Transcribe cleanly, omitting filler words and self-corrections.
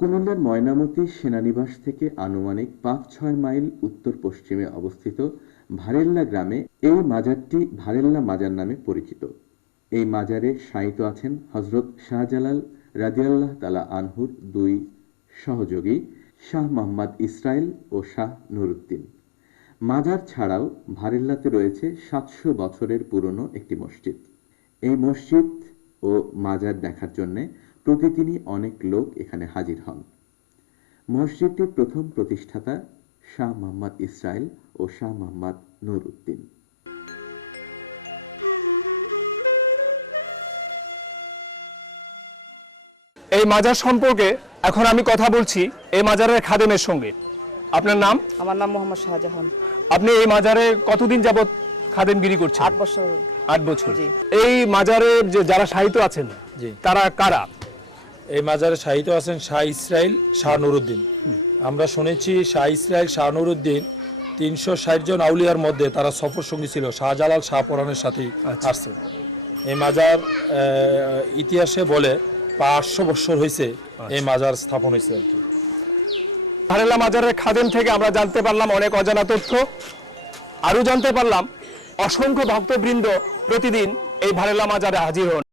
কুমিল্লার ময়নামতি সেনানিবাস থেকে আনুমানিক ৫-৬ মাইল উত্তর-পশ্চিমে অবস্থিত ভারেল্লা গ্রামে এই মাজারটি ভারেল্লা মাজার নামে পরিচিত। এই মাজারে শায়িত আছেন হযরত শাহজালাল রাদিয়াল্লাহু তাআলা আনহুর দুই সহযোগী শাহ মোহাম্মদ ইসরাইল ও শাহ নুরউদ্দিন। মাজার ছাড়াও ভারেল্লাতে রয়েছে ৭০০ বছরের পুরনো একটি মসজিদ। এই মসজিদ ও মাজার দেখার জন্য প্রতিদিনই অনেক লোক এখানে হাজির হন। মসজিদটির প্রথম প্রতিষ্ঠাতা শাহ মোহাম্মদ ইসরাইল ও শাহ মোহাম্মদ নুরউদ্দিন। এই মাজার সম্পর্কে এখন আমি কথা বলছি এই মাজারের খাদেমের সঙ্গে। আপনার নাম? আমার নাম মোহাম্মদ শাহজাহান। আপনি এই মাজারে কতদিন যাবত খাদেমগিরি করছেন? ৮ বছর। ৮ বছর। এই মাজারে যে যারা শায়িত আছেন তারা কারা? এই মাজারে শায়িত আছেন শাহ ইসরাইল, শাহ নুরউদ্দিন। আমরা শুনেছি শাহ ইসরাইল, শাহ নুরউদ্দিন ৩৬০ জন আউলিয়ার মধ্যে তারা সফর সঙ্গী ছিল, শাহজালাল শাহপরানের সাথেই আসছে। এই মাজার ইতিহাসে বলে ৫০০ বছর হয়েছে এই মাজার স্থাপন হয়েছে আর কি। ভারেল্লা মাজারের খাদেম থেকে আমরা জানতে পারলাম অনেক অজানা তথ্য। আরও জানতে পারলাম অসংখ্য ভক্তবৃন্দ প্রতিদিন এই ভারেল্লা মাজারে হাজির হন।